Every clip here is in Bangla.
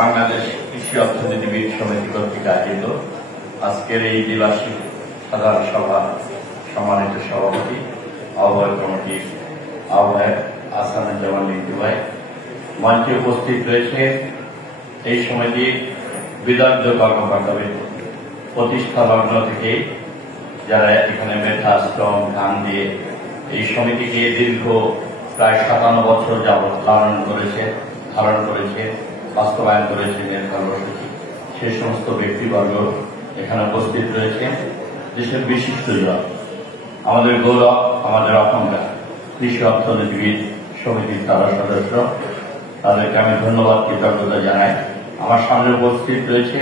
বাংলাদেশ কৃষি অর্থনীতিবিদ সমিতি কর্তৃক আয়োজিত আজকের এই দ্বিবার্ষিক সাধারণ সভা সম্মানিত সভাপতি আহ্বায়ক কমিটির আহ্বায়ক আহসানুজ্জামান লিন্টু ভাই, মঞ্চে উপস্থিত রয়েছে এই সমিতির বিদগ্ধ কর্মকর্তাবৃন্দ, প্রতিষ্ঠা লগ্ন থেকে যারা এখানে মেধা শ্রম ধান দিয়ে এই সমিতিকে দীর্ঘ প্রায় 57 বছর যাবৎ ধারণ করেছে বাস্তবায়ন করেছে এর কর্মসূচি, সে সমস্ত ব্যক্তিবর্গ এখানে উপস্থিত রয়েছে। দেশের বিশিষ্টজন, আমাদের গৌরব, আমাদের অহংকার কৃষি অর্থনীতিবিদ সমিতির তারা সদস্য, তাদেরকে আমি ধন্যবাদ কৃতজ্ঞতা জানাই। আমার সামনে উপস্থিত রয়েছে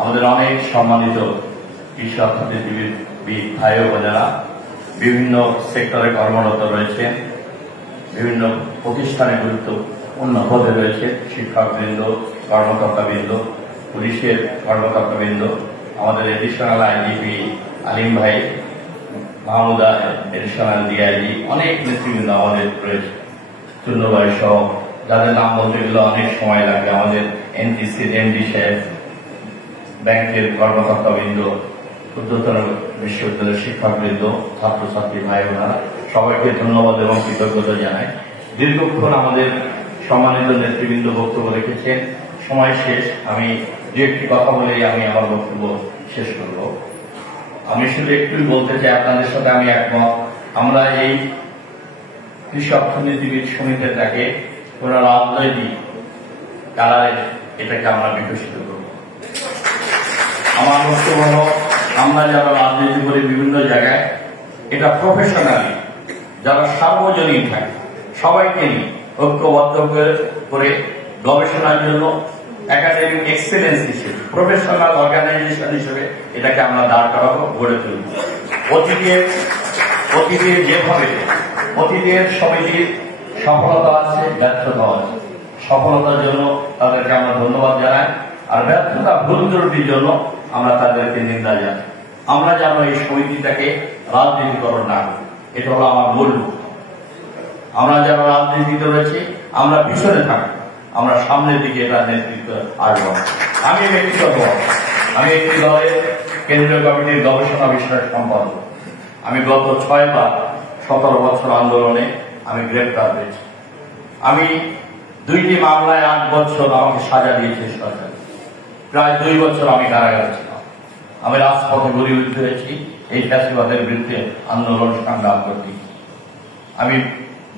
আমাদের অনেক সম্মানিত কৃষি অর্থনীতিবিদ ভাই ও বোনেরা, বিভিন্ন সেক্টরে কর্মরত রয়েছে, বিভিন্ন প্রতিষ্ঠানে গুরুত্বপূর্ণ পদে রয়েছে, শিক্ষকবৃন্দ, কর্মকর্তাবৃন্দ, পুলিশের কর্মকর্তাবৃন্দ, আমাদের এডিশনাল আইজিপি আলিম ভাই, মাহমুদা এডিশনাল ডিআইজি, অনেক নেতৃবৃন্দ আমাদের রয়েছে, চুন্নভাই সহ, যাদের নাম বলতে গেলে অনেক সময় লাগে, আমাদের এনটিসি এমডি সাহেব, ব্যাংকের কর্মকর্তাবৃন্দ, উচ্চতর বিশ্ববিদ্যালয়ের শিক্ষকবৃন্দ, ছাত্রছাত্রী ভাই বোনেরা, সবাইকে ধন্যবাদ এবং কৃতজ্ঞতা জানাই। দীর্ঘক্ষণ আমাদের সম্মানিত নেতৃবৃন্দ বক্তব্য রেখেছেন, সময় শেষ, আমি দু একটি কথা বলেই আমি আমার বক্তব্য শেষ করব। আমি শুধু একটুই বলতে চাই, আপনাদের সাথে আমি একমত। আমরা এই কৃষি অর্থনীতিবিদ সমিতিটাকে কোন রাজনৈতিক কালারে এটাকে আমরা বিকশিত করব। আমার বক্তব্য হল, আমরা যারা রাজনীতি করি বিভিন্ন জায়গায়, এটা প্রফেশনালি যারা সার্বজনীন থাকে সবাইকে নিয়ে ঐক্যবদ্ধ করে গবেষণার জন্য একাডেমিক এক্সেলেন্স হিসেবে, প্রফেশনাল অর্গানাইজেশন হিসেবে এটাকে আমরা দাঁড় করাবো, গড়ে তুলব। অতীতের যেভাবে অতীতের সমিতির সফলতা আছে, ব্যর্থতা আছে, সফলতার জন্য তাদেরকে আমরা ধন্যবাদ জানাই, আর ব্যর্থতা ভুল ত্রুটির জন্য আমরা তাদেরকে নিন্দা জানাই। আমরা যেন এই সমিতিটাকে রাজনীতিকরণ না করি, এটা হলো আমার মূল। আমরা যারা রাজনীতিতে রয়েছি আমরা পিছনে থাকবো, আমরা সামনের দিকে এটা নেতৃত্ব আসবো। আমি ব্যক্তিগত আমি একটি দলের কেন্দ্রীয় কমিটির গবেষণা বিষয়ক সম্পাদক। আমি গত 6 বা 17 বছর আন্দোলনে আমি গ্রেপ্তার হয়েছি। আমি 2টি মামলায় 8 বছর আমাকে সাজা দিয়েছে সরকার। প্রায় 2 বছর আমি কারাগারে ছিলাম। আমি রাজপথে গড়িউদ্ধ হয়েছি এই ফ্যাসিবাদের বিরুদ্ধে আন্দোলন সংগ্রাম করতে। আমি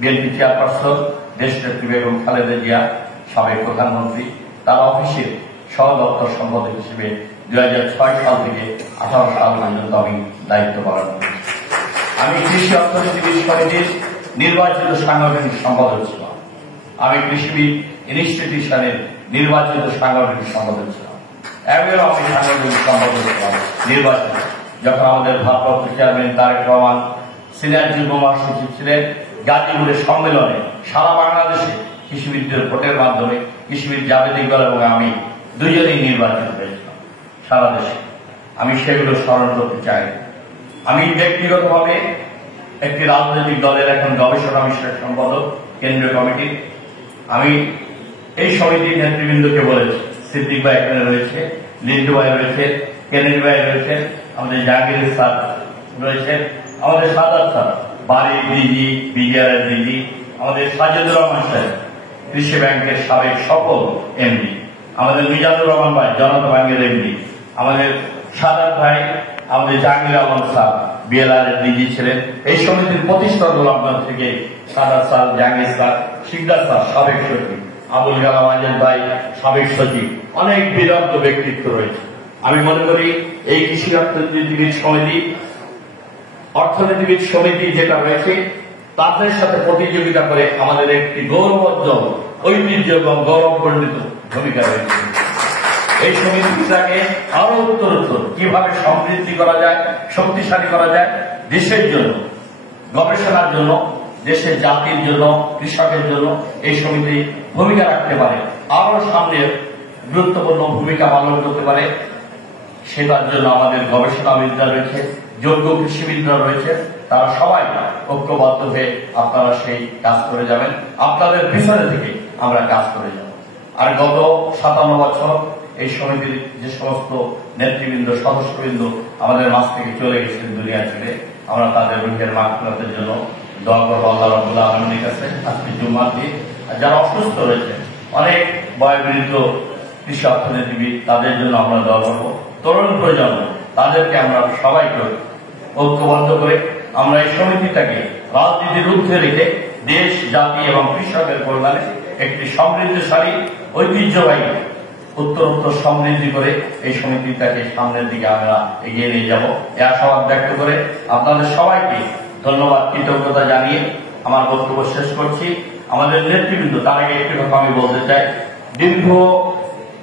বিএনপি চেয়ারপারসন দেশনেত্রী বেগম খালেদা জিয়া, সাবেক প্রধানমন্ত্রী, তার অফিসের সহ দপ্তর সম্পাদক হিসেবে 2006 সাল থেকে 18 সাল পর্যন্ত আমি দায়িত্ব পালন করেছি। আমি কৃষি অর্থনীতিবিদ সমিতির নির্বাচিত সাংগঠনিক সম্পাদক ছিলাম। আমি কৃষিবিদ ইনস্টিটিউশনের নির্বাচিত সাংগঠনিক সম্পাদক ছিলাম। এবারও আমি সাংগঠনিক সম্পাদক ছিলাম নির্বাচিত, যখন আমাদের ভারপ্রাপ্ত চেয়ারম্যান তারেক রহমান সিনিয়র যুগ্ম মহাসচিব ছিলেন। গাজীপুরের সম্মেলনে সারা বাংলাদেশে কৃষিবিদদের ভোটের মাধ্যমে কৃষিবিদ জাভেদ ইকবাল এবং আমি দুজনেই নির্বাচিত হয়েছিলাম সারা দেশে। আমি সেগুলো স্মরণ করতে চাই। আমি ব্যক্তিগতভাবে একটি রাজনৈতিক দলের এখন গবেষণা বিষয়ক সম্পাদক কেন্দ্রীয় কমিটি। আমি এই সমিতির নেতৃবৃন্দকে বলেছি, সিদ্দিক ভাই এখানে রয়েছে, লিন্টু ভাই রয়েছে, কেনেডি ভাই রয়েছেন, আমাদের জাহাঙ্গীর স্যার রয়েছেন, আমাদের সাদাত স্যার, বাড়ির ডিজি, বিডিআর ডিজি, আমাদের সাজেদুর রহমান সাহেব, কৃষি ব্যাংকের সাবেক সফল এমডি, আমাদের মিজানুর রহমান ভাই, জনতা ব্যাংকের এমডি, আমাদের সাদাত ভাই, আমাদের জাহাঙ্গীর আলম স্যার বিএলআর এর ডিজি ছিলেন। এই সমিতির প্রতিষ্ঠা লগ্ন থেকে Sadat sir, Jahangir sir, Shikdar sir সাবেক সচিব, আবুল কালাম আজাদ ভাই সাবেক সচিব, অনেক বিদগ্ধ ব্যক্তিত্ব রয়েছে। আমি মনে করি এই কৃষি অর্থনীতিবিদ সমিতি যেটা রয়েছে তাদের সাথে প্রতিযোগিতা করে আমাদের একটি গৌরবোজ্জ্বল ঐতিহ্য এবং গৌরবমণ্ডিত ভূমিকা রয়েছে। এই সমিতিটাকে আরো উত্তরোত্তর কিভাবে সমৃদ্ধি করা যায়, শক্তিশালী করা যায়, দেশের জন্য, গবেষণার জন্য, দেশের জাতির জন্য, কৃষকের জন্য এই সমিতি ভূমিকা রাখতে পারে, আরো সামনে গুরুত্বপূর্ণ ভূমিকা পালন করতে পারে, সেটার জন্য আমাদের গবেষণাবিদরা রয়েছে, যোগ্য কৃষিবিদরা রয়েছে, তারা সবাই ঐক্যবদ্ধ হয়ে আপনারা সেই কাজ করে যাবেন। আপনাদের পিছনে থেকে আমরা কাজ করে যাব। আর গত 57 বছর এই সমিতির যে সমস্ত নেতৃবৃন্দ সদস্যবৃন্দ আমাদের মাঝ থেকে চলে গেছেন দুনিয়া ছেড়ে, আমরা তাদের রুহের মাগফিরাতের জন্য দোয়া করবো আল্লাহ রাব্বুল আলামিনের কাছে। আজকে জুম্মার দিন, যারা অসুস্থ রয়েছে, অনেক বয়োবৃদ্ধ কৃষি অর্থনীতিবিদ, তাদের জন্য আমরা দোয়া করবো। তরুণ প্রজন্ম, তাদেরকে আমরা সবাইকে ঐক্যবদ্ধ করে আমরা এই সমিতিটাকে রাজনীতির ঊর্ধ্বে রেখে দেশ, জাতি এবং কৃষকের কল্যাণে একটি সমৃদ্ধশালী, ঐতিহ্যবাহী, উত্তরোত্তর সমৃদ্ধি করে এই সমিতিটাকে সামনের দিকে আমরা এগিয়ে নিয়ে যাব, এই আশাবাদ ব্যক্ত করে আপনাদের সবাইকে ধন্যবাদ, কৃতজ্ঞতা জানিয়ে আমার বক্তব্য শেষ করছি। আমাদের নেতৃবৃন্দ, তার আগে একটি কথা আমি বলতে চাই, দীর্ঘ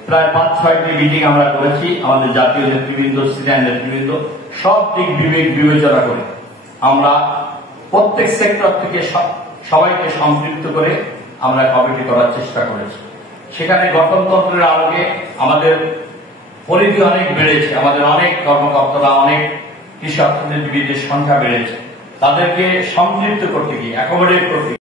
প্রায় 5-6টি মিটিং আমরা করেছি। আমাদের জাতীয় নেতৃবৃন্দ, সিনিয়র নেতৃবৃন্দ সব দিক বিবেচনা করে আমরা প্রত্যেক সেক্টর থেকে সবাইকে সম্পৃক্ত করে আমরা কমিটি করার চেষ্টা করেছি। সেখানে গঠনতন্ত্রের আলোকে আমাদের পরিধি অনেক বেড়েছে, আমাদের অনেক কর্মকর্তারা, অনেক কৃষি অর্থনীতিবিদের সংখ্যা বেড়েছে। তাদেরকে সম্পৃক্ত করতে গিয়ে, অ্যাকোমোডেট করতে